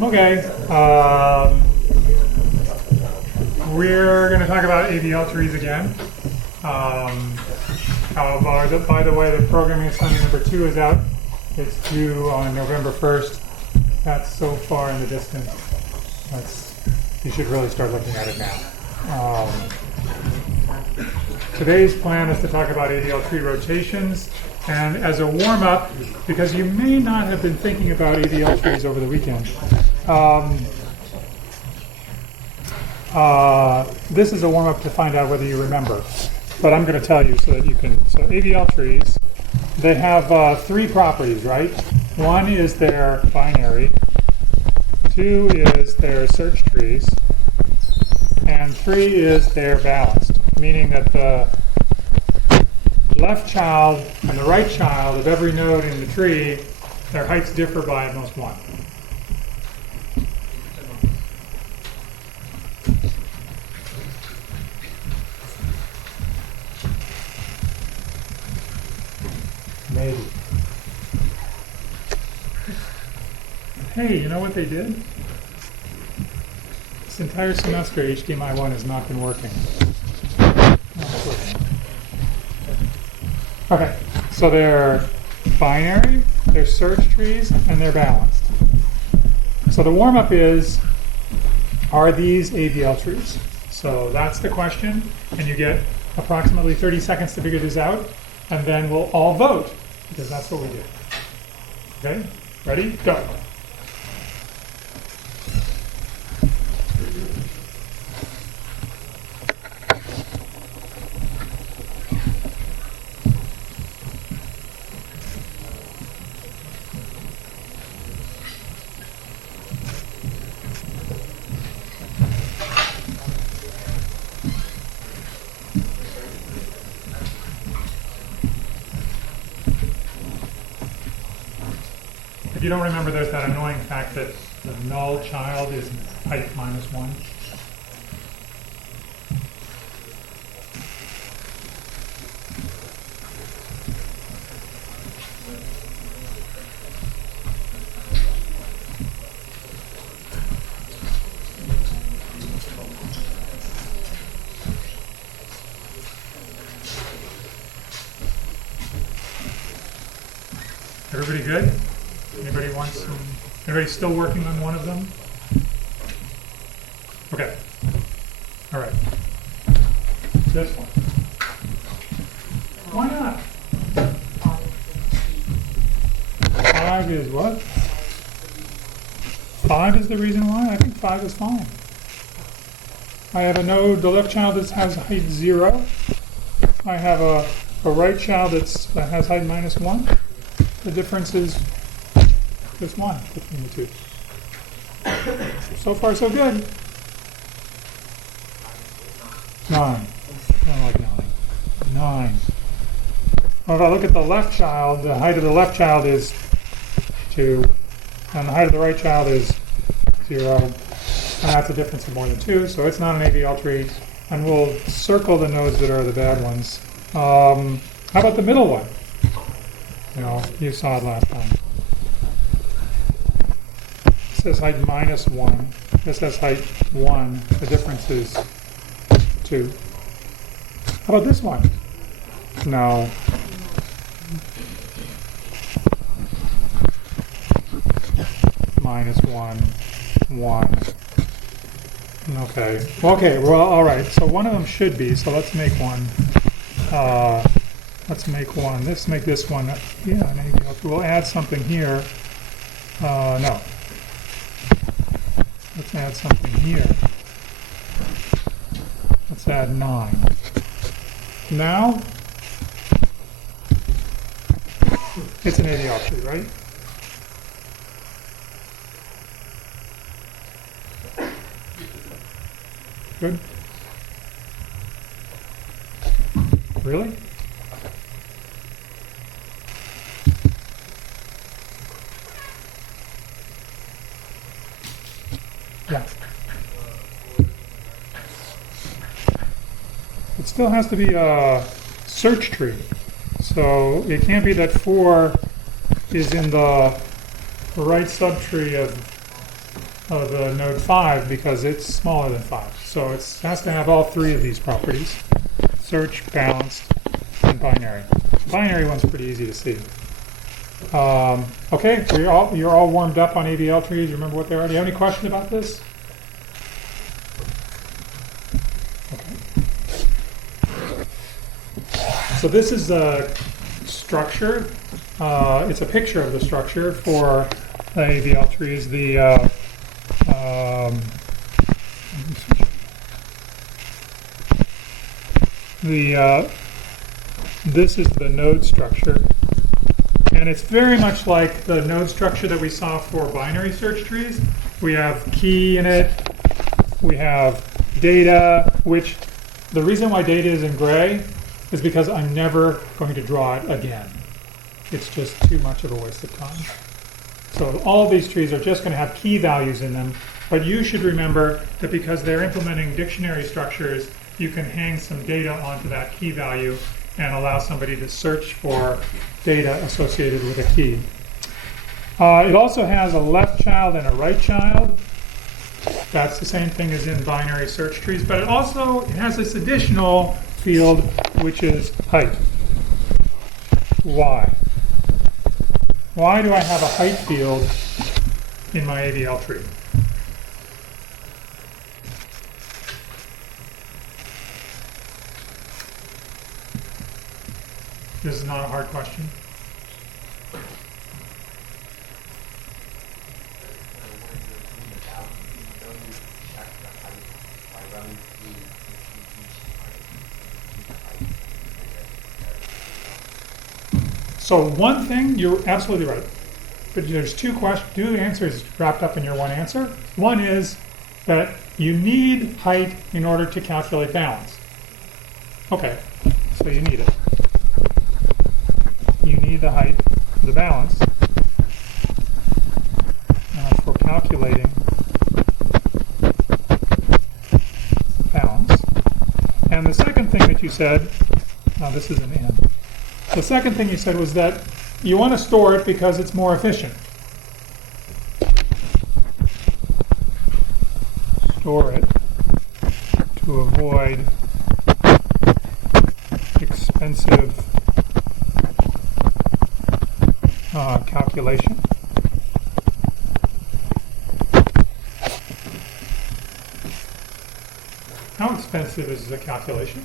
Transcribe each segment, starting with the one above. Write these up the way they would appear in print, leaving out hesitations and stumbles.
Okay, we're going to talk about AVL trees again. By the way, the programming assignment number 2 is out. It's due on November 1st. That's so far in the distance. You should really start looking at it now. Today's plan is to talk about AVL tree rotations. And as a warm-up, because you may not have been thinking about AVL trees over the weekend, this is a warm-up to find out whether you remember. But I'm going to tell you so that you can. So AVL trees, they have 3 properties, right? 1 is their binary, 2 is their search trees, and 3 is their balanced, meaning that the left child and the right child of every node in the tree, their heights differ by at most 1. Maybe. Hey, you know what they did? This entire semester, HDMI 1 has not been working. Okay, so they're binary, they're search trees, and they're balanced. So the warm-up is, are these AVL trees? So that's the question, and you get approximately 30 seconds to figure this out, and then we'll all vote, because that's what we do. Okay, ready? Go. If you don't remember, there's that annoying fact that the null child is height minus 1. Everybody good? Anybody want some? Anybody still working on one of them? Okay. All right. This one. Why not? 5 is what? 5 is the reason why? I think 5 is fine. I have a node, the left child that has height 0. I have a right child that has height minus 1. The difference is just 1 between the 2. So far, so good. 9. I don't like 9. 9. Well, if I look at the left child, the height of the left child is 2, and the height of the right child is 0. And that's a difference of more than 2, so it's not an AVL tree. And we'll circle the nodes that are the bad ones. How about the middle one? You know, you saw it last time. This says height minus 1. This has height 1. The difference is 2. How about this one? No. Minus 1. 1. Okay. Okay, well, all right. So one of them should be, so let's make one. Let's make one. Let's make this one. Yeah, maybe. We'll add something here. No. Let's add something here. Let's add 9. Now, it's an AVL tree, right? Good. Really? Yeah. It still has to be a search tree. So it can't be that 4 is in the right subtree of of the node 5 because it's smaller than 5. So it has to have all three of these properties: search, balanced, and binary. The binary one's pretty easy to see. Okay, so you're all warmed up on AVL trees. You remember what they are? Do you have any questions about this? Okay. So this is a structure. It's a picture of the structure for the AVL trees. This is the node structure, and it's very much like the node structure that we saw for binary search trees. We have key in it, we have data, which the reason why data is in gray is because I'm never going to draw it again. It's just too much of a waste of time. So all of these trees are just going to have key values in them, but you should remember that because they're implementing dictionary structures, you can hang some data onto that key value and allow somebody to search for data associated with a key. It also has a left child and a right child. That's the same thing as in binary search trees, but it has this additional field, which is height. Why? Why do I have a height field in my AVL tree? This is not a hard question. So one thing, you're absolutely right, but there's two answers wrapped up in your one answer. One is that you need height in order to calculate balance. Okay, so you need it. You need the height of the balance for calculating balance. And the second thing that you said, this is an and. The second thing you said was that you want to store it because it's more efficient. Store it to avoid expensive calculation. How expensive is the calculation?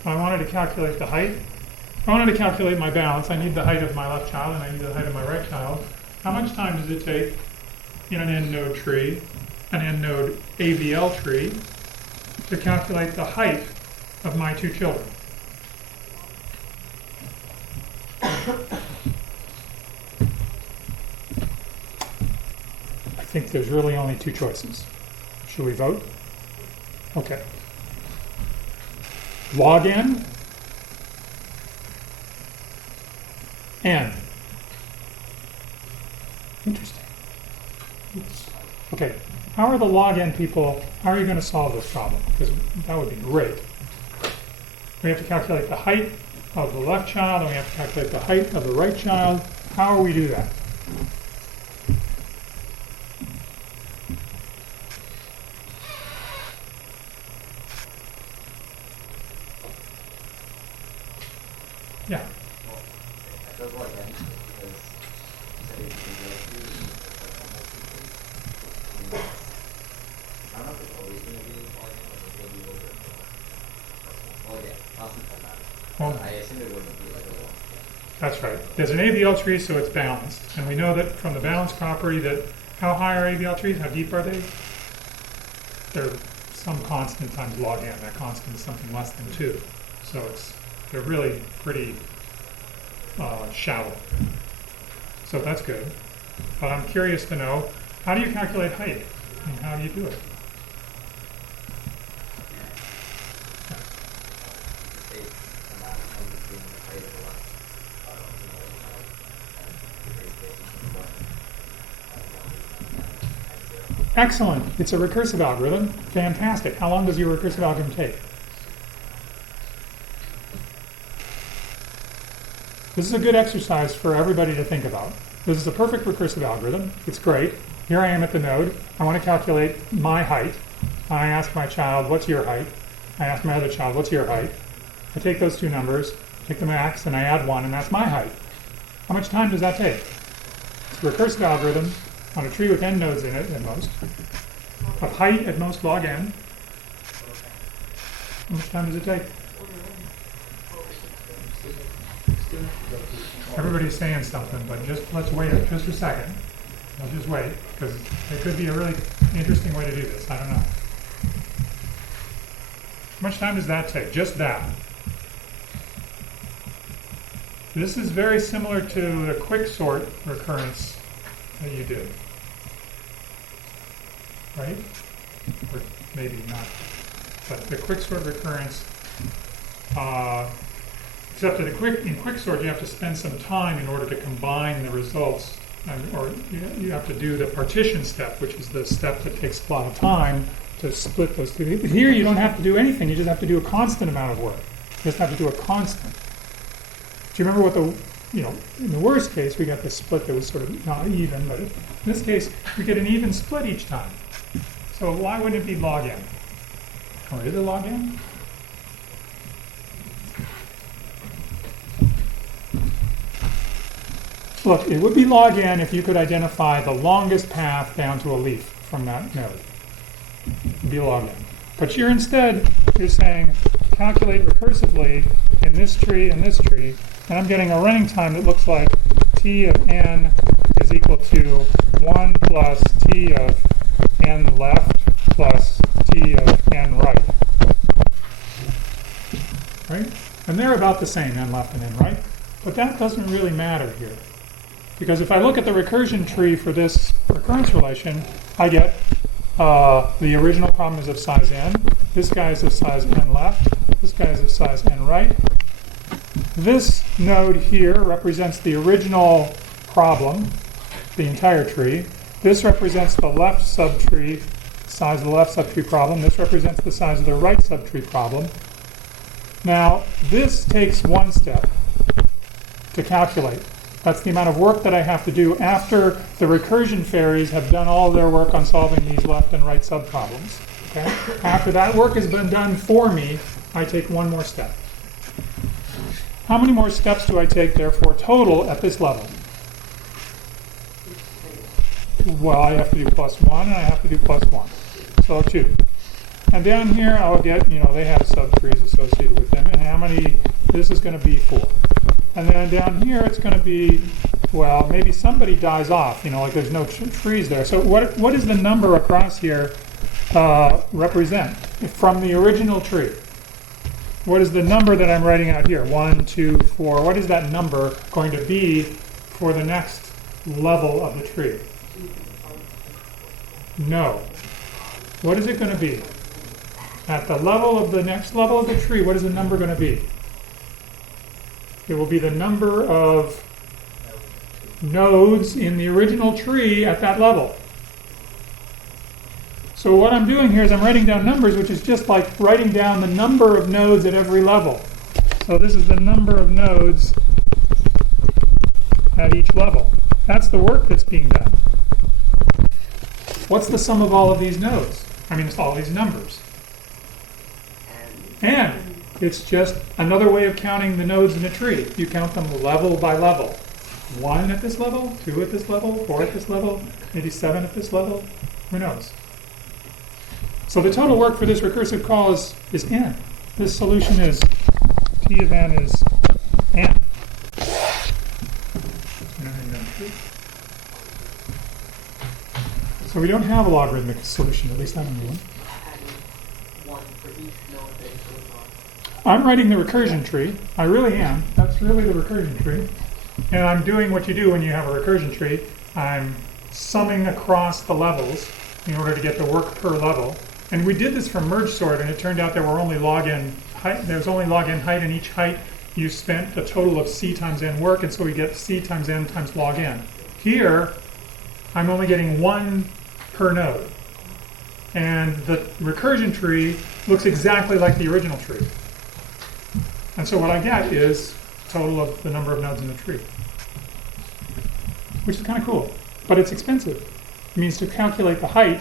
If I wanted to calculate the height, if I wanted to calculate my balance, I need the height of my left child and I need the height of my right child. How much time does it take in an end node tree, an end node AVL tree, to calculate the height of my two children? I think there's really only two choices. Should we vote? Okay. Log n. N. Interesting. Oops. Okay, how are the log n people, how are you going to solve this problem? Because that would be great. We have to calculate the height of the left child, and we have to calculate the height of the right child. How will we do that? Yeah. That's right. There's an AVL tree, so it's balanced. And we know that from the balance property that how high are AVL trees? How deep are they? They're some constant times log n. That constant is something less than 2. So they're really pretty shallow. So that's good. But I'm curious to know, how do you calculate height? And how do you do it? Excellent. It's a recursive algorithm. Fantastic. How long does your recursive algorithm take? This is a good exercise for everybody to think about. This is a perfect recursive algorithm. It's great. here I am at the node. I want to calculate my height. I ask my child, what's your height? I ask my other child, what's your height? I take those two numbers, take the max, and I add 1, and that's my height. How much time does that take? It's a recursive algorithm on a tree with n nodes in it at most, of height at most log n. How much time does it take? Everybody's saying something, but just let's wait just a second. I'll just wait, because it could be a really interesting way to do this. I don't know. How much time does that take? Just that. This is very similar to the quicksort recurrence that you did. Right? Or maybe not. But the quicksort recurrence, except that in quicksort you have to spend some time in order to combine the results, or you have to do the partition step, which is the step that takes a lot of time to split those two. But here you don't have to do anything, you just have to do a constant amount of work. You just have to do a constant. Do you remember what in the worst case we got the split that was sort of not even, but in this case we get an even split each time. So why wouldn't it be log n? Or is it log n? Look, it would be log n if you could identify the longest path down to a leaf from that node. It would be log n. But you're saying calculate recursively in this tree and this tree, and I'm getting a running time that looks like t of n is equal to 1 plus t of n left plus t of n right. Right? And they're about the same, n left and n right. But that doesn't really matter here. Because if I look at the recursion tree for this recurrence relation, I get the original problem is of size n. This guy is of size n left. This guy is of size n right. This node here represents the original problem, the entire tree. This represents the left subtree, size of the left subtree problem. This represents the size of the right subtree problem. Now, this takes one step to calculate. That's the amount of work that I have to do after the recursion fairies have done all their work on solving these left and right subproblems. Okay? After that work has been done for me, I take one more step. How many more steps do I take, therefore, total at this level? Well, I have to do plus 1, and I have to do plus 1. So 2. And down here, I'll get, they have subtrees associated with them. And how many? This is going to be 4. And then down here, it's going to be, well, maybe somebody dies off. Like there's no trees there. So what does the number across here represent from the original tree? What is the number that I'm writing out here? 1, 2, 4. What is that number going to be for the next level of the tree? No. What is it going to be? At the level of the next level of the tree, what is the number going to be? It will be the number of nodes in the original tree at that level. So what I'm doing here is I'm writing down numbers, which is just like writing down the number of nodes at every level. So this is the number of nodes at each level. That's the work that's being done. What's the sum of all of these nodes? It's all these numbers. And it's just another way of counting the nodes in the tree. You count them level by level. 1 at this level, 2 at this level, 4 at this level, maybe 7 at this level. Who knows? So the total work for this recursive call is n. This solution is t of n is n. So we don't have a logarithmic solution, at least I don't know one. I'm writing the recursion tree. I really am. That's really the recursion tree. And I'm doing what you do when you have a recursion tree. I'm summing across the levels in order to get the work per level. And we did this for merge sort, and it turned out there were only log n height. There's only log n height, and each height you spent a total of c times n work, and so we get c times n times log n. Here, I'm only getting 1 per node. And the recursion tree looks exactly like the original tree. And so what I get is total of the number of nodes in the tree, which is kind of cool, but it's expensive. It means to calculate the height,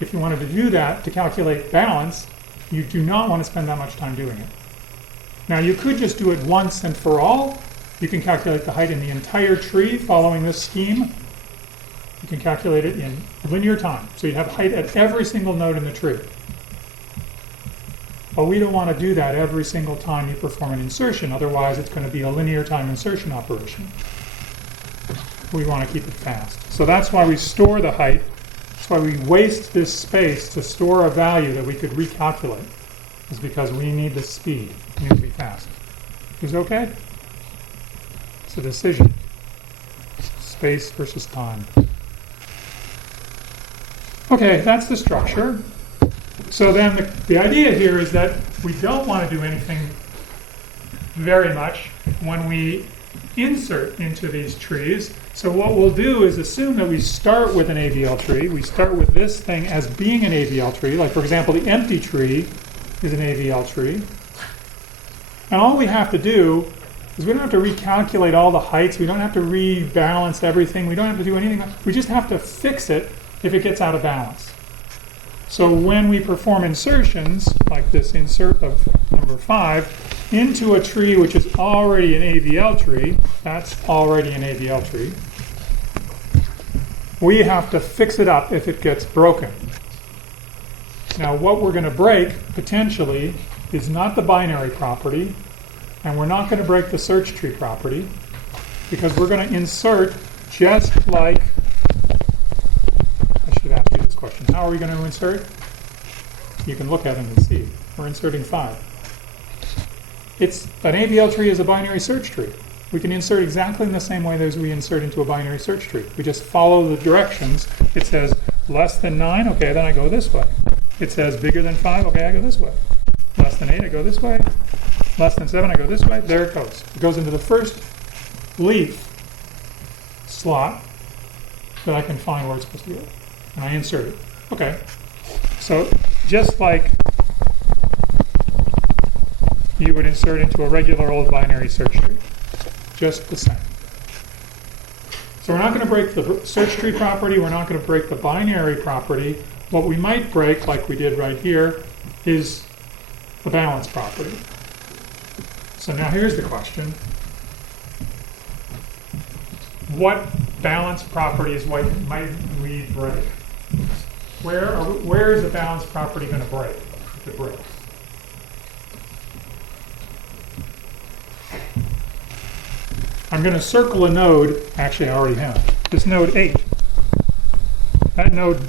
if you wanted to do that, to calculate balance, you do not want to spend that much time doing it. Now you could just do it once and for all. You can calculate the height in the entire tree following this scheme. You can calculate it in linear time. So you have height at every single node in the tree. But we don't want to do that every single time you perform an insertion. Otherwise, it's going to be a linear time insertion operation. We want to keep it fast. So that's why we store the height. That's why we waste this space to store a value that we could recalculate. It's because we need the speed. We need to be fast. Is it okay? It's a decision. Space versus time. Okay, that's the structure. So then the idea here is that we don't want to do anything very much when we insert into these trees. So what we'll do is assume that we start with an AVL tree. We start with this thing as being an AVL tree. Like, for example, the empty tree is an AVL tree. And all we have to do is we don't have to recalculate all the heights. We don't have to rebalance everything. We don't have to do anything. We just have to fix it if it gets out of balance. So when we perform insertions, like this insert of number 5, into a tree which is already an AVL tree, that's already an AVL tree, we have to fix it up if it gets broken. Now what we're going to break, potentially, is not the binary property, and we're not going to break the search tree property, because we're going to insert just like, I should ask you this question, how are we going to insert? You can look at it and see. We're inserting 5. It's an AVL tree is a binary search tree. We can insert exactly in the same way as we insert into a binary search tree. We just follow the directions. It says less than 9, okay, then I go this way. It says bigger than 5, okay, I go this way. Less than 8, I go this way. Less than 7, I go this way. There it goes. It goes into the first leaf slot that I can find where it's supposed to go. And I insert it. Okay. So just like you would insert into a regular old binary search tree. Just the same. So we're not going to break the search tree property. We're not going to break the binary property. What we might break, like we did right here, is the balance property. So now here's the question. What balance properties might we break? Where is the balance property going to break? If it breaks? I'm going to circle a node. Actually, I already have. This node 8. That node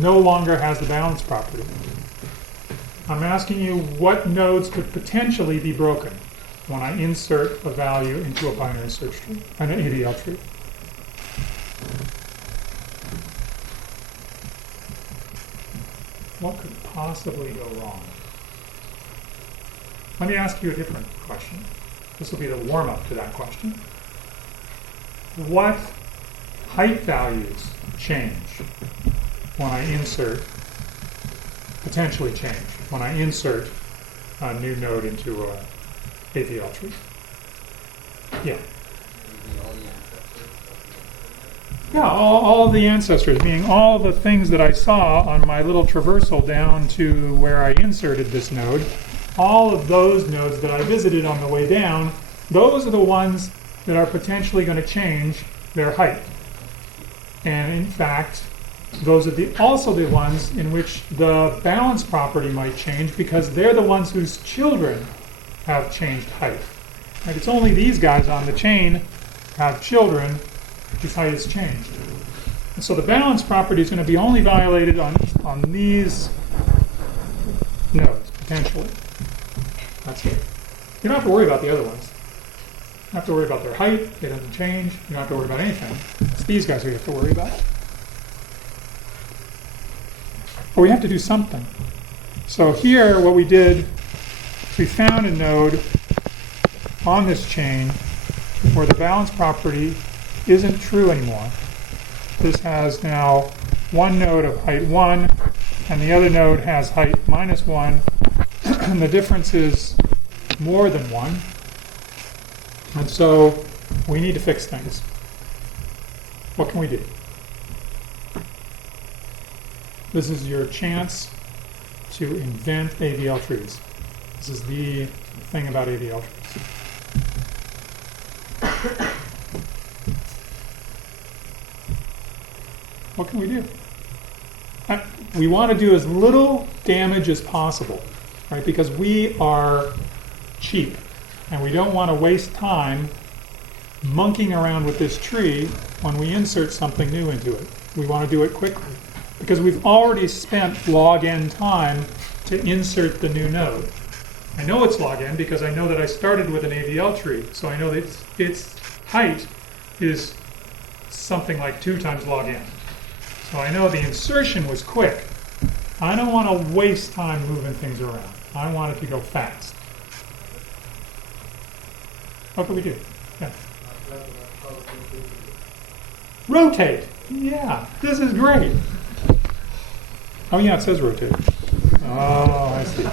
no longer has the balance property. I'm asking you what nodes could potentially be broken when I insert a value into a binary search tree, an AVL tree. What could possibly go wrong? Let me ask you a different question. This will be the warm-up to that question. What height values change when I insert, potentially change, when I insert a new node into a AVL tree? Yeah. Yeah, all the ancestors, meaning all the things that I saw on my little traversal down to where I inserted this node, all of those nodes that I visited on the way down, those are the ones that are potentially going to change their height. And in fact, those are also the ones in which the balance property might change because they're the ones whose children have changed height. And it's only these guys on the chain have children whose height has changed. And so the balance property is going to be only violated on these nodes, potentially. That's it. You don't have to worry about the other ones. You don't have to worry about their height. They don't change. You don't have to worry about anything. It's these guys we have to worry about. But we have to do something. So here, what we did is we found a node on this chain where the balance property isn't true anymore. This has now one node of height 1, and the other node has height -1, and the difference is more than 1. And so we need to fix things. What can we do? This is your chance to invent AVL trees. This is the thing about AVL trees. What can we do? We want to do as little damage as possible, right? Because we are cheap and we don't want to waste time monkeying around with this tree when we insert something new into it. We want to do it quickly because we've already spent log n time to insert the new node. I know it's log n because I know that I started with an AVL tree, so I know that its height is something like 2 times log n. So I know the insertion was quick. I don't want to waste time moving things around. I want it to go fast. What can we do? Yeah. Rotate. Yeah, this is great. Oh yeah, it says rotate. Oh, I see.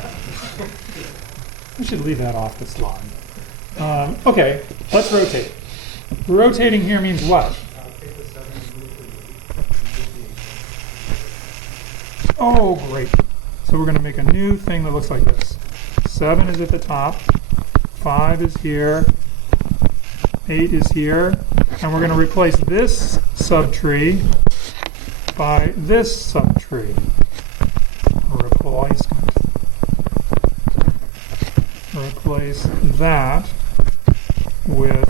We should leave that off the slide. Okay, let's rotate. Rotating here means what? Oh, great. So we're going to make a new thing that looks like this. 7 is at the top, 5 is here, 8 is here, and we're going to replace this subtree by this subtree. Replace that with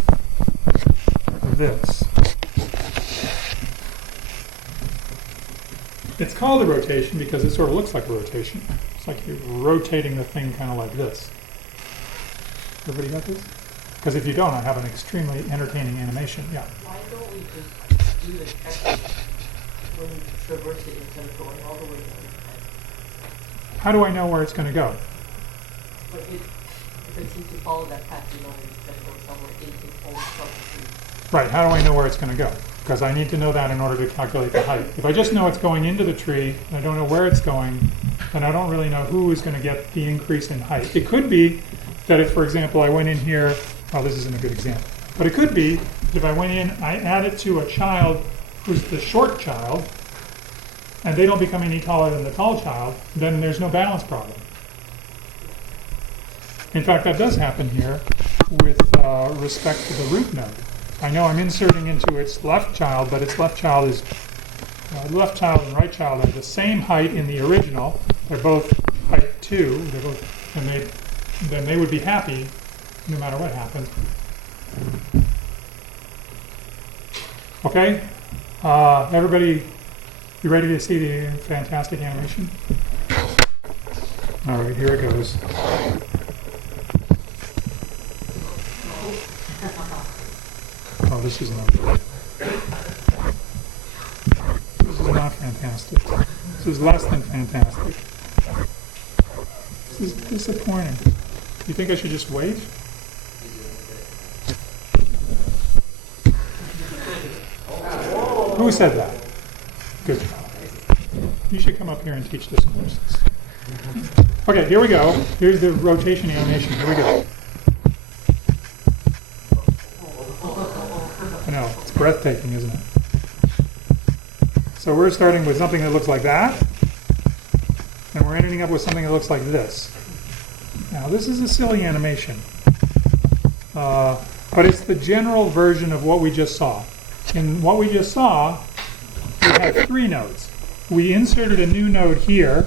this. It's called a rotation because it sort of looks like a rotation. It's like you're rotating the thing kind of like this. Everybody got this? Because if you don't, I have an extremely entertaining animation. Yeah. Why don't we just do the text when we traverse it instead of going all the way down? How do I know where it's going to go? But if it seems to follow that path, you know it's going to go somewhere in its own subtree. Right, how do I know where it's going to go? Because I need to know that in order to calculate the height. If I just know it's going into the tree, and I don't know where it's going, then I don't really know who is going to get the increase in height. It could be that if, for example, I went in here, well, this isn't a good example, but it could be that if I went in, I added to a child who's the short child, and they don't become any taller than the tall child, then there's no balance problem. In fact, that does happen here with respect to the root node. I know I'm inserting into its left child, but its left child is left child and right child are the same height in the original. They're both height 2. They're both, and then they would be happy no matter what happens. Okay, everybody, you ready to see the fantastic animation? All right, here it goes. Oh, this is not good. This is not fantastic. This is less than fantastic. This is disappointing. You think I should just wait? Who said that? Good job. You should come up here and teach this course. Okay, here we go. Here's the rotation animation. Here we go. I know, it's breathtaking, isn't it? So we're starting with something that looks like that, and we're ending up with something that looks like this. Now, this is a silly animation, but it's the general version of what we just saw. In what we just saw, we had 3 nodes. We inserted a new node here.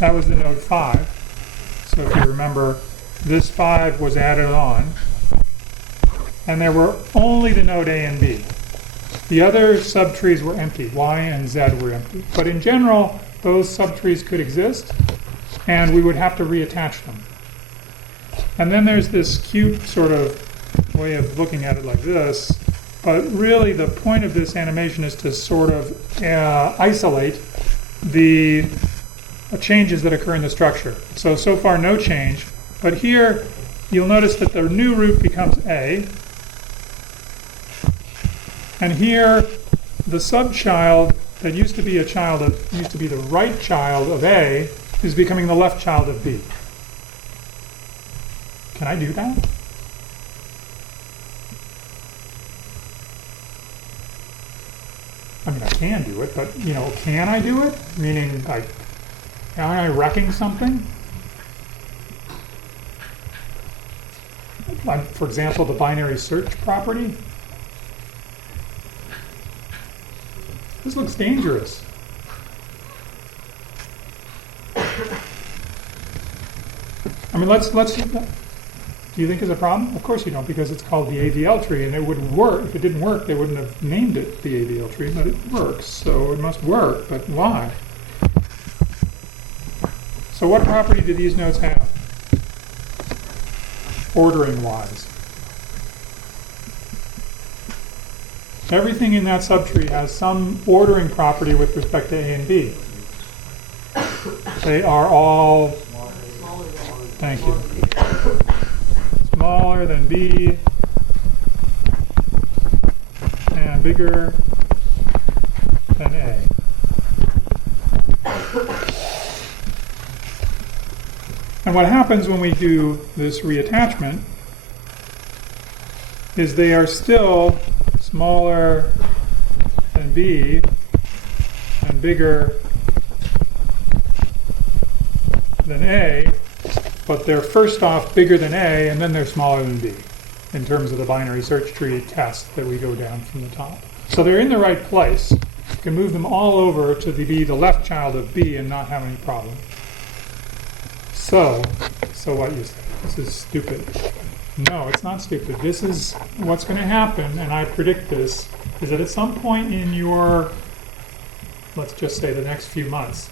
That was the node 5. So if you remember, this 5 was added on. And there were only the node A and B. The other subtrees were empty. Y and Z were empty. But in general, those subtrees could exist, and we would have to reattach them. And then there's this cute sort of way of looking at it like this. But really, the point of this animation is to sort of isolate the changes that occur in the structure. So far, no change. But here, you'll notice that the new root becomes A. And here, the subchild that used to be used to be the right child of A is becoming the left child of B. Can I do that? I mean, I can do it, but, you know, can I do it? Meaning, like, aren't I wrecking something? Like, for example, the binary search property. This looks dangerous. I mean, let's. Do you think it's a problem? Of course you don't, because it's called the AVL tree, and it wouldn't work. If it didn't work, they wouldn't have named it the AVL tree, but it works, so it must work. But why? So what property do these nodes have, ordering-wise? Everything in that subtree has some ordering property with respect to A and B. They are all, thank you, smaller than B and bigger than A. And what happens when we do this reattachment is they are still smaller than B and bigger than A, but they're first off bigger than A, and then they're smaller than B in terms of the binary search tree test that we go down from the top. So they're in the right place. You can move them all over to be the left child of B and not have any problem. So what you say? This is stupid. No, it's not stupid. This is what's going to happen, and I predict this, is that at some point in your, let's just say the next few months,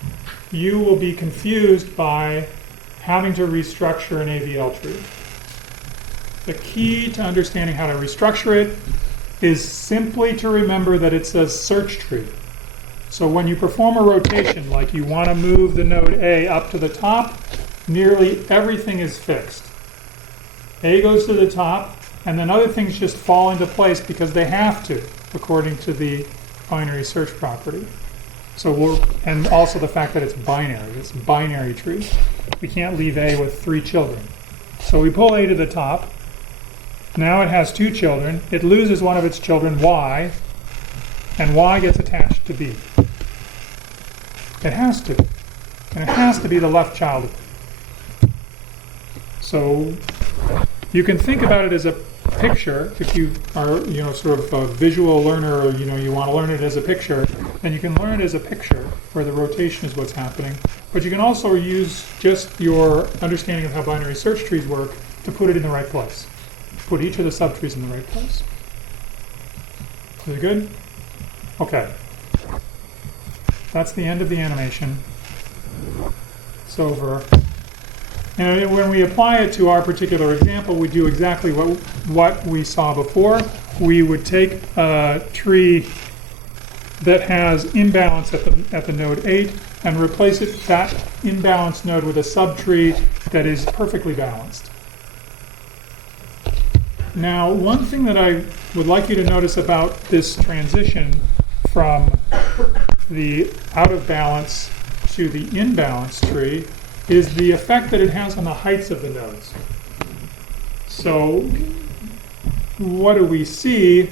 you will be confused by having to restructure an AVL tree. The key to understanding how to restructure it is simply to remember that it's a search tree. So when you perform a rotation, like you want to move the node A up to the top, nearly everything is fixed. A goes to the top, and then other things just fall into place because they have to, according to the binary search property. And also the fact that it's binary tree. We can't leave A with 3 children. So we pull A to the top. Now it has 2 children. It loses one of its children, Y, and Y gets attached to B. It has to. And it has to be the left child of B. So you can think about it as a picture. If you are, sort of a visual learner, or you want to learn it as a picture, then you can learn it as a picture where the rotation is what's happening. But you can also use just your understanding of how binary search trees work to put it in the right place. Put each of the subtrees in the right place. Is it good? Okay. That's the end of the animation. It's over. And when we apply it to our particular example, we do exactly what we saw before. We would take a tree that has imbalance at the node 8 and replace that imbalanced node with a subtree that is perfectly balanced. Now, one thing that I would like you to notice about this transition from the out of balance to the imbalanced tree is the effect that it has on the heights of the nodes. So what do we see?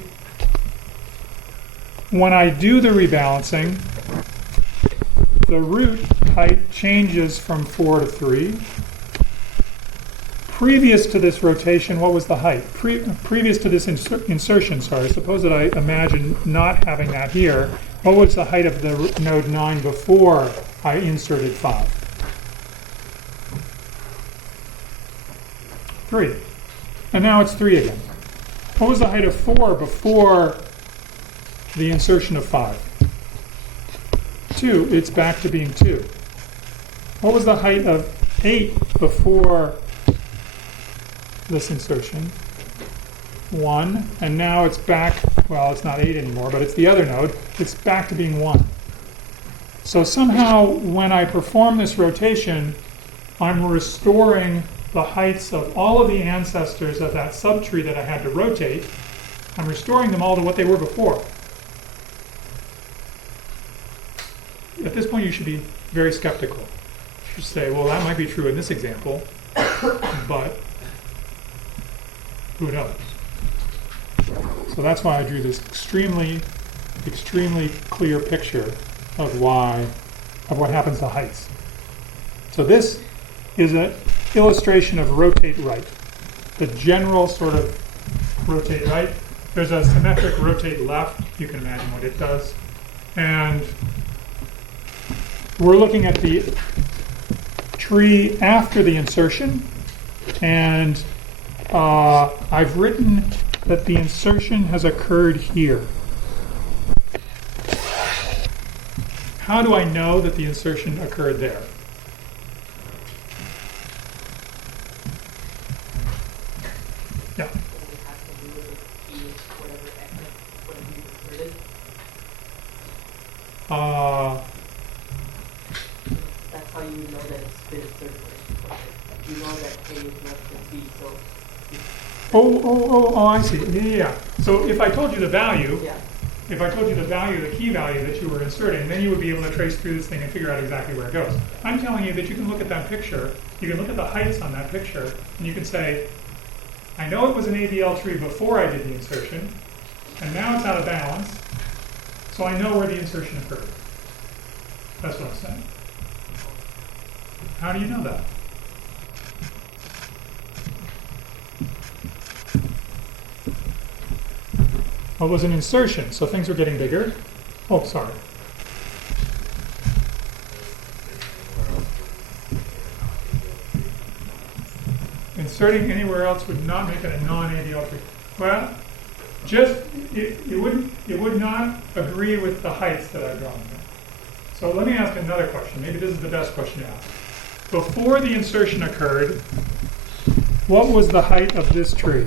When I do the rebalancing, the root height changes from 4 to 3. Previous to this rotation, what was the height? Previous to this insertion, suppose that I imagine not having that here. What was the height of the node 9 before I inserted 5? 3. And now it's 3 again. What was the height of 4 before the insertion of 5? 2. It's back to being 2. What was the height of 8 before this insertion? 1. And now it's back, well, it's not 8 anymore, but it's the other node. It's back to being 1. So somehow when I perform this rotation, I'm restoring the heights of all of the ancestors of that subtree that I had to rotate. I'm restoring them all to what they were before. At this point, you should be very skeptical. You should say, well, that might be true in this example, but who knows? So that's why I drew this extremely extremely clear picture of what happens to heights. So this is an illustration of rotate right. The general sort of rotate right. There's a symmetric rotate left. You can imagine what it does. And we're looking at the tree after the insertion. And I've written that the insertion has occurred here. How do I know that the insertion occurred there? Yeah. That's how you know that it's been inserted. You know that A is less than B, so. I see. Yeah. So if I told you the value, Yeah. if I told you the value, the key value that you were inserting, then you would be able to trace through this thing and figure out exactly where it goes. I'm telling you that you can look at that picture, you can look at the heights on that picture, and you can say, I know it was an AVL tree before I did the insertion, and now it's out of balance, so I know where the insertion occurred. That's what I'm saying. How do you know that? Well, it was an insertion, so things were getting bigger. Oh, sorry. Inserting anywhere else would not make it a non-AVL tree. Well, it would not agree with the heights that I've drawn here. So let me ask another question. Maybe this is the best question to ask. Before the insertion occurred, what was the height of this tree?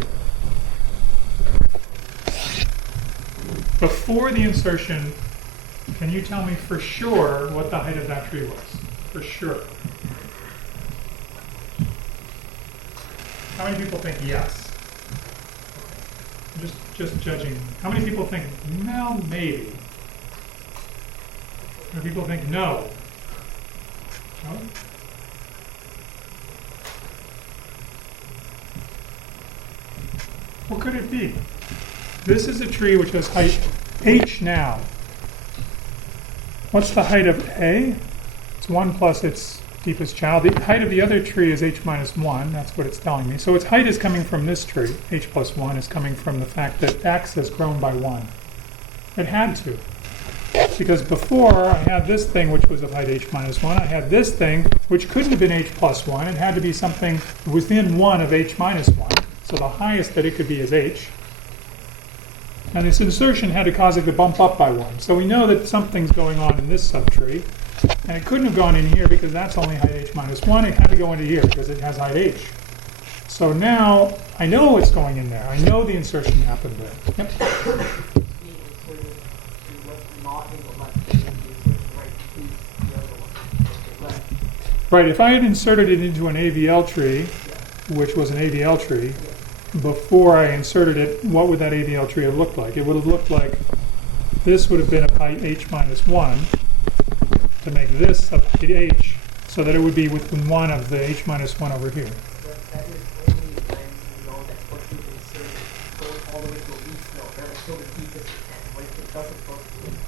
Before the insertion, can you tell me for sure what the height of that tree was? For sure. How many people think yes? Just judging. How many people think, well, maybe? How many people think no? No? What could it be? This is a tree which has height h now. What's the height of A? It's 1 plus its deepest child. The height of the other tree is h minus 1. That's what it's telling me. So its height is coming from this tree. H plus 1 is coming from the fact that x has grown by 1. It had to. Because before I had this thing which was of height h minus 1. I had this thing which couldn't have been h plus 1. It had to be something within 1 of h minus 1. So the highest that it could be is h. And this insertion had to cause it to bump up by 1. So we know that something's going on in this subtree. And it couldn't have gone in here because that's only height h minus 1. It had to go into here because it has height h. So now I know it's going in there. I know the insertion happened there. Yep. Right, if I had inserted it into an AVL tree, which was an AVL tree, before I inserted it, what would that AVL tree have looked like? It would have looked like this would have been of height h minus 1 to make this of height h, so that it would be within 1 of the h minus 1 over here. That is only when you know that what you've inserted goes all the way to a leaf node, that is still the deepest it can. What if it doesn't go to the leaf?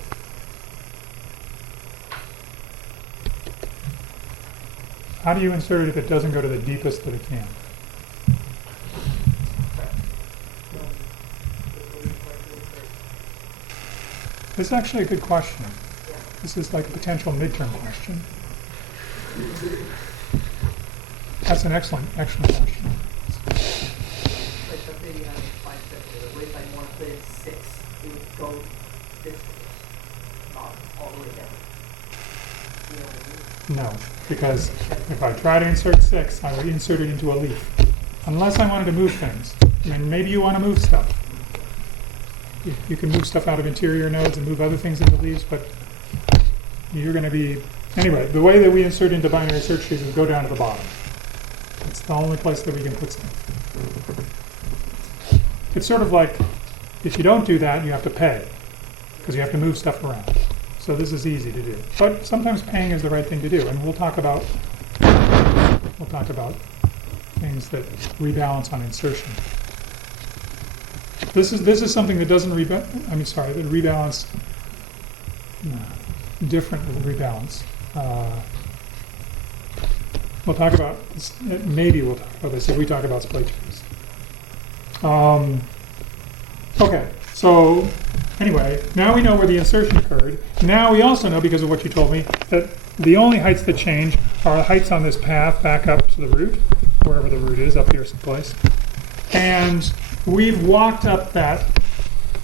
How do you insert it if it doesn't go to the deepest that it can? This is actually a good question. This is like a potential midterm question. That's an excellent question. Like let's say you have 5 centimeters. What if I want to put in 6? It would go this way, not all the way down. You know what I mean? No, because if I try to insert 6, I would insert it into a leaf. Unless I wanted to move things. I mean, maybe you want to move stuff. You can move stuff out of interior nodes and move other things into leaves, but you're going to be... Anyway, the way that we insert into binary search trees is go down to the bottom. It's the only place that we can put stuff. It's sort of like, if you don't do that, you have to pay, because you have to move stuff around. So this is easy to do. But sometimes paying is the right thing to do, and we'll talk about things that rebalance on insertion. This is something that doesn't that rebalance different rebalance. We'll talk about, maybe we'll talk about this if we talk about splay trees. Okay, so anyway, now we know where the insertion occurred. Now we also know, because of what you told me, that the only heights that change are the heights on this path back up to the root, wherever the root is, up here someplace. And we've walked up that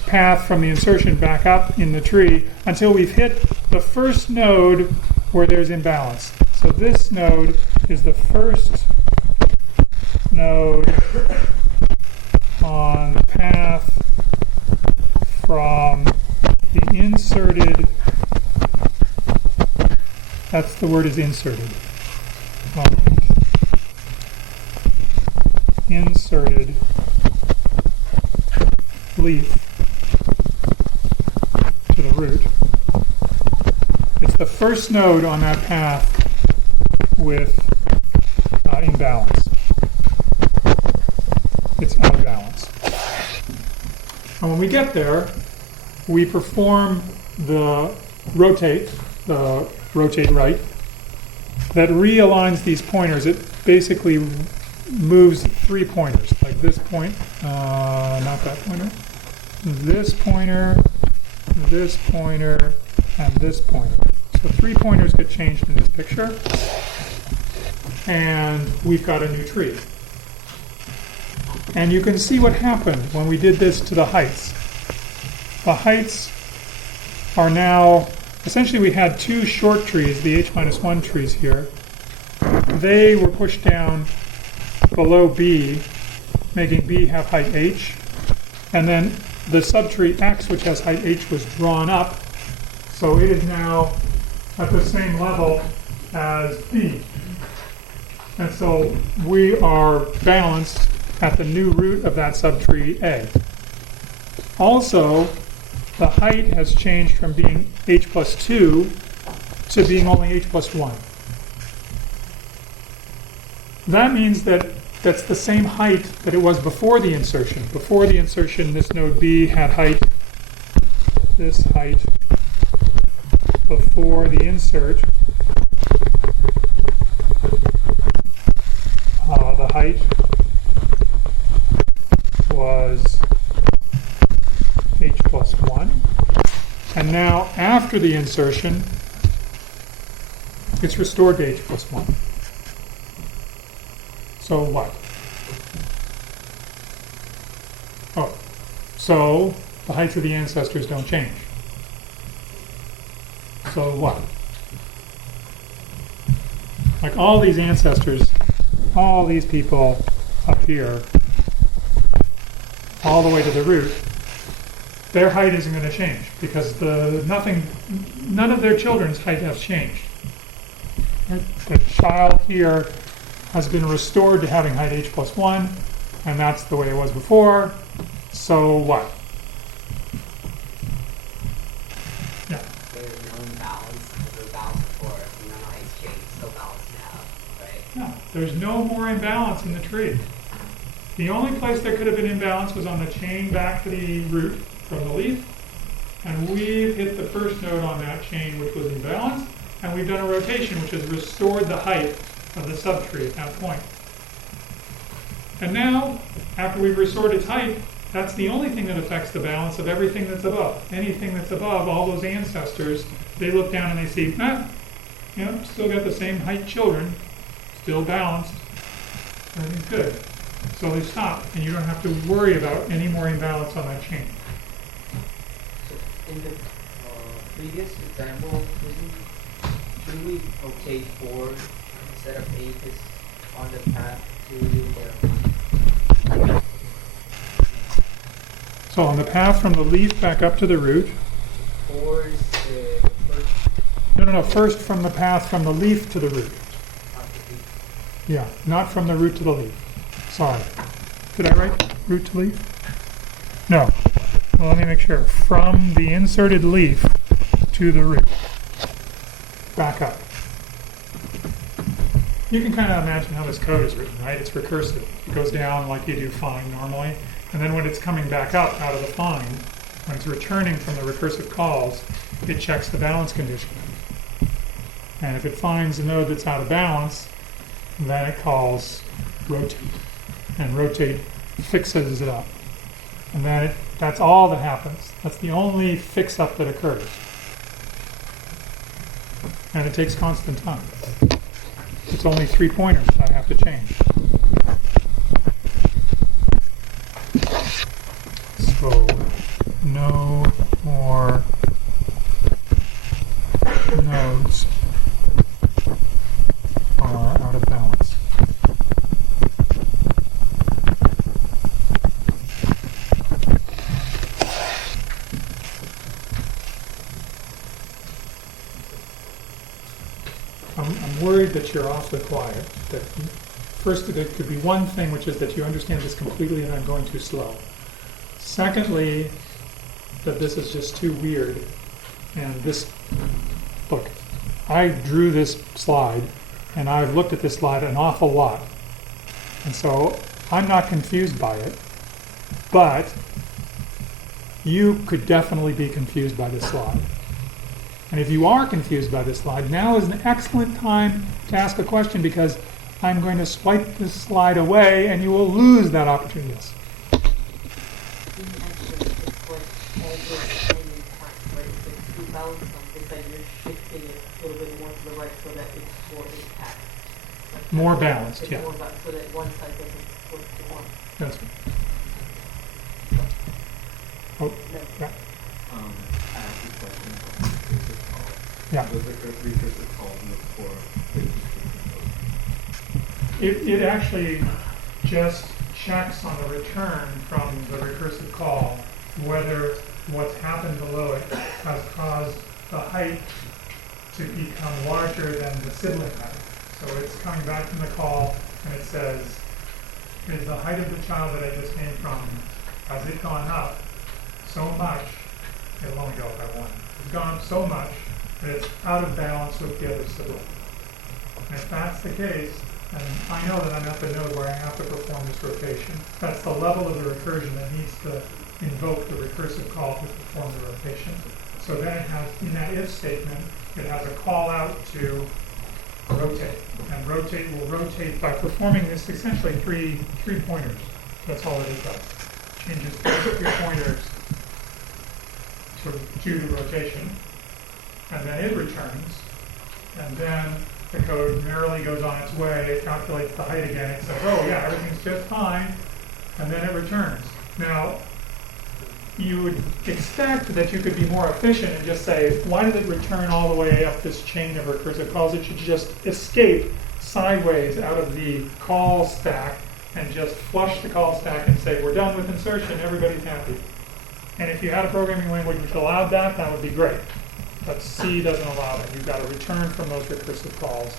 path from the insertion back up in the tree until we've hit the first node where there's imbalance. So this node is the first node on the path from the inserted, that's the word is inserted. Inserted leaf to the root. It's the first node on that path with imbalance. It's out of balance. And when we get there, we perform the rotate right, that realigns these pointers. It basically moves 3 pointers, like this point, not that pointer, this pointer, and this pointer. So 3 pointers get changed in this picture, and we've got a new tree. And you can see what happened when we did this to the heights. The heights are now, essentially we had 2 short trees, the h-1 trees here. They were pushed down below B, making B have height h. And then the subtree x, which has height h, was drawn up. So it is now at the same level as B. And so we are balanced at the new root of that subtree A. Also, the height has changed from being h plus 2 to being only h plus 1. That means that that's the same height that it was before the insertion. Before the insertion, this node B had height, this height before the insert. The height was h plus 1. And now, after the insertion, it's restored to h plus 1. So what? Oh, so the heights of the ancestors don't change. So what? Like all these ancestors, all these people up here, all the way to the root, their height isn't going to change because none of their children's height has changed. The child here has been restored to having height h plus 1, and that's the way it was before. So what? Yeah. There's no imbalance. There was balance before. None of heights changed. Still balanced now, right? No, there's no more imbalance in the tree. The only place there could have been imbalance was on the chain back to the root from the leaf, and we've hit the first node on that chain, which was imbalanced, and we've done a rotation, which has restored the height of the subtree at that point. And now, after we've restored its height, that's the only thing that affects the balance of everything that's above. Anything that's above, all those ancestors, they look down and they see, still got the same height children, still balanced, everything's good. So they stop, and you don't have to worry about any more imbalance on that chain. So in the previous example, should we rotate 4 instead of 8 is on the path to the So on the path from the leaf back up to the root. 4 is the first No. First from the path from the leaf to the root. Yeah, not from the root to the leaf. Sorry. Did I write root to leaf? No. Well, let me make sure. From the inserted leaf to the root. Back up. You can kind of imagine how this code is written, right? It's recursive. It goes down like you do find normally. And then when it's coming back up out of the find, when it's returning from the recursive calls, it checks the balance condition. And if it finds a node that's out of balance, then it calls rotate. And rotate fixes it up. And then that's all that happens. That's the only fix-up that occurs. And it takes constant time. It's only 3 pointers that I have to change. So, no more nodes are out of balance. I'm worried that you're awfully quiet. That first, there could be one thing, which is that you understand this completely and I'm going too slow. Secondly, that this is just too weird. And this, look, I drew this slide, and I've looked at this slide an awful lot. And so I'm not confused by it, but you could definitely be confused by this slide. And if you are confused by this slide, now is an excellent time to ask a question, because I'm going to swipe this slide away and you will lose that opportunity. Yes. Actually, it's like all this tiny part, right? It's 2 balance on this side, you're shifting it a little bit more to the right so that it's more intact. Like More balanced, it's yeah. more balanced, so that one side doesn't flip to one. That's right. Oh, yeah. I asked a question about recursive call. Yeah. Does the recursive call look for It actually just checks on the return from the recursive call whether what's happened below it has caused the height to become larger than the sibling height. So it's coming back from the call and it says, is the height of the child that I just came from, has it gone up so much, it'll only go up by 1. It's gone up so much that it's out of balance with the other sibling. And if that's the case, and I know that I'm at the node where I have to perform this rotation. That's the level of the recursion that needs to invoke the recursive call to perform the rotation. So then it has, in that if statement, it has a call out to rotate. And rotate will rotate by performing this essentially three pointers. That's all that it does. Changes 3 pointers to do the rotation. And then it returns. And then the code merrily goes on its way, it calculates the height again, it says, oh yeah, everything's just fine, and then it returns. Now, you would expect that you could be more efficient and just say, why did it return all the way up this chain of recursive calls? It should just escape sideways out of the call stack and just flush the call stack and say, we're done with insertion, everybody's happy. And if you had a programming language which allowed that, that would be great. But C doesn't allow it. You've got to return from those recursive calls.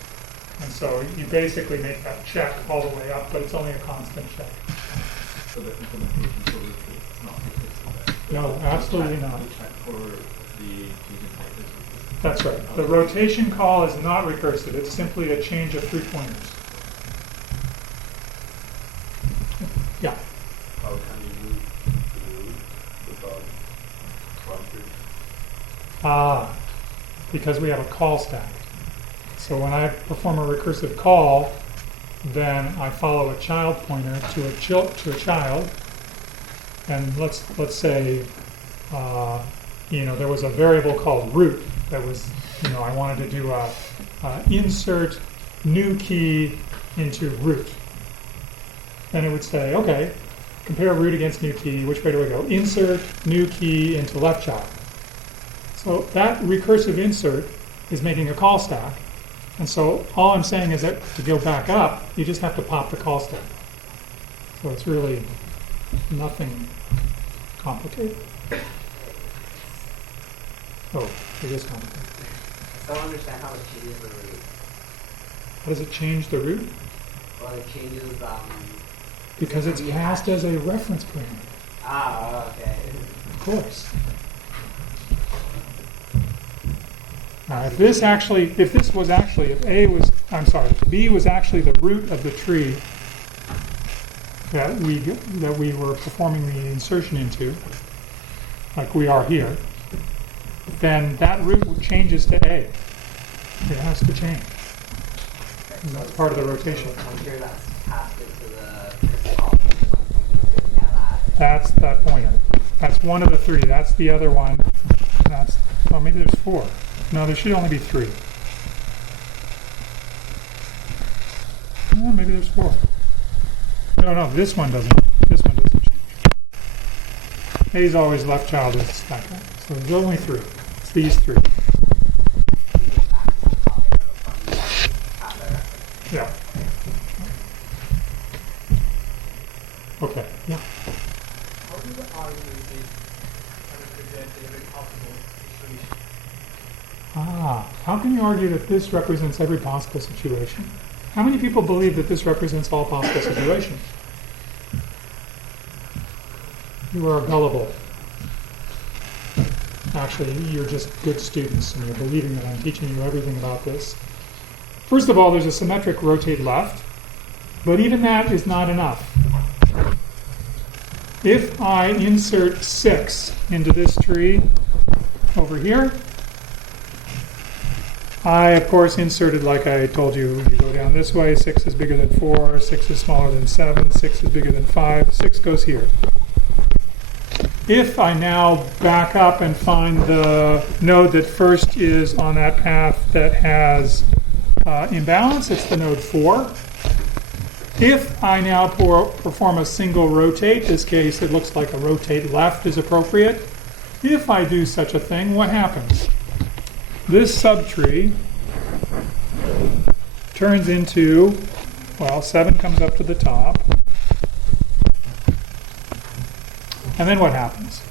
And so you basically make that check all the way up, but it's only a constant check. So the implementation for it's not recursive. No, absolutely not. The check for the change in height is recursive. That's right. The rotation call is not recursive. It's simply a change of 3 pointers. Yeah. How can you do without clunkers? Because we have a call stack. So when I perform a recursive call, then I follow a child pointer to a child, and let's say there was a variable called root that was I wanted to do a insert new key into root. Then it would say, okay, compare root against new key. Which way do I go? Insert new key into left child. So that recursive insert is making a call stack. And so all I'm saying is that to go back up, you just have to pop the call stack. So it's really nothing complicated. Oh, it is complicated. I don't understand how it changes the root. How does it change the root? Well, it changes, Because it's passed as a reference parameter. okay. Of course. Now, if B was actually the root of the tree that we were performing the insertion into, like we are here, then that root changes to A. It has to change. And that's part of the rotation. I'm sure that's passed into the crystal. Yeah, That's that pointer. That's one of the three. That's the other one. That's, oh, maybe there's four. No, there should only be three. Oh, maybe there's four. No, this one doesn't. This one doesn't change. A's always left child is that guy. So there's only three. It's these three. Yeah. Okay. Yeah. How do the arguments represent every possible situation? How can you argue that this represents every possible situation? How many people believe that this represents all possible situations? You are gullible. Actually, you're just good students and you're believing that I'm teaching you everything about this. First of all, there's a symmetric rotate left, but even that is not enough. If I insert 6 into this tree over here, I, of course, inserted, like I told you, you go down this way, 6 is bigger than 4, 6 is smaller than 7, 6 is bigger than 5, 6 goes here. If I now back up and find the node that first is on that path that has imbalance, it's the node 4. If I now perform a single rotate, in this case it looks like a rotate left is appropriate. If I do such a thing, what happens? This subtree turns into, well, 7 comes up to the top. And then what happens?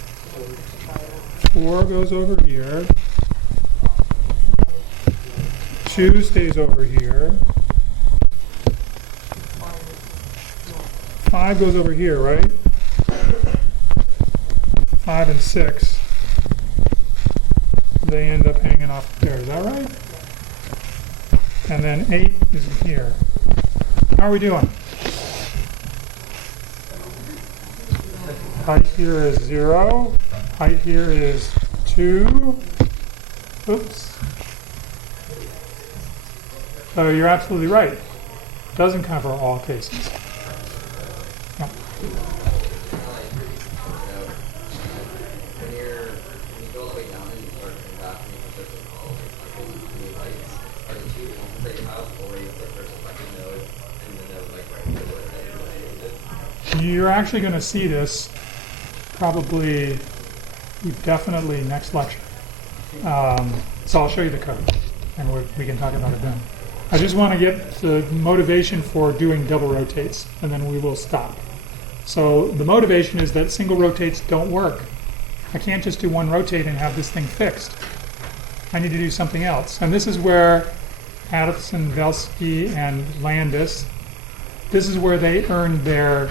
4 goes over here. 2 stays over here. 5 goes over here, right? 5 and 6. They end up hanging off there. Is that right? And then 8 is in here. How are we doing? Height here is 0. Height here is 2. Oops. So you're absolutely right. It doesn't cover all cases. Yeah. when you go all the way down and you start coming back and you can start to follow new lights, are the two ones that you have always the first selected node and the node like right below it that you're related to? You're actually going to see this probably, definitely next lecture. So I'll show you the code and we can talk about it then. I just want to get the motivation for doing double rotates and then we will stop. So the motivation is that single rotates don't work. I can't just do one rotate and have this thing fixed. I need to do something else. And this is where Addison, Velsky, and Landis, this is where they earned their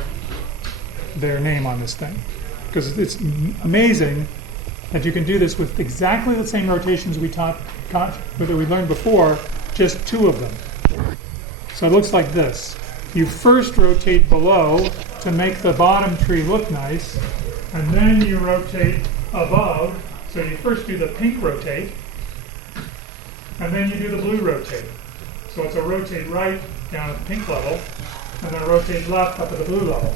name on this thing. Because it's amazing that you can do this with exactly the same rotations we that we learned before, just 2 of them. So it looks like this. You first rotate below to make the bottom tree look nice, and then you rotate above. So you first do the pink rotate, and then you do the blue rotate. So it's a rotate right down at the pink level, and then a rotate left up at the blue level.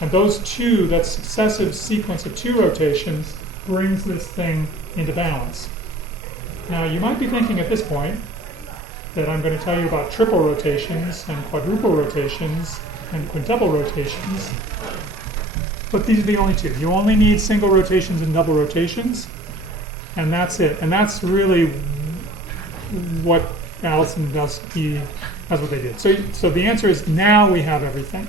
And those 2, that successive sequence of 2 rotations, brings this thing into balance. Now, you might be thinking at this point that I'm going to tell you about triple rotations and quadruple rotations and quintuple rotations, but these are the only 2. You only need single rotations and double rotations, and that's it. And that's really what Allison and Velsky, that's what they did. So the answer is now we have everything.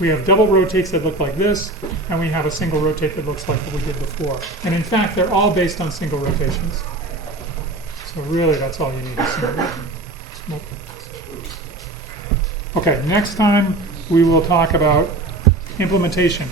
We have double rotates that look like this, and we have a single rotate that looks like what we did before. And in fact, they're all based on single rotations. So really, that's all you need is single. Okay, next time we will talk about implementation.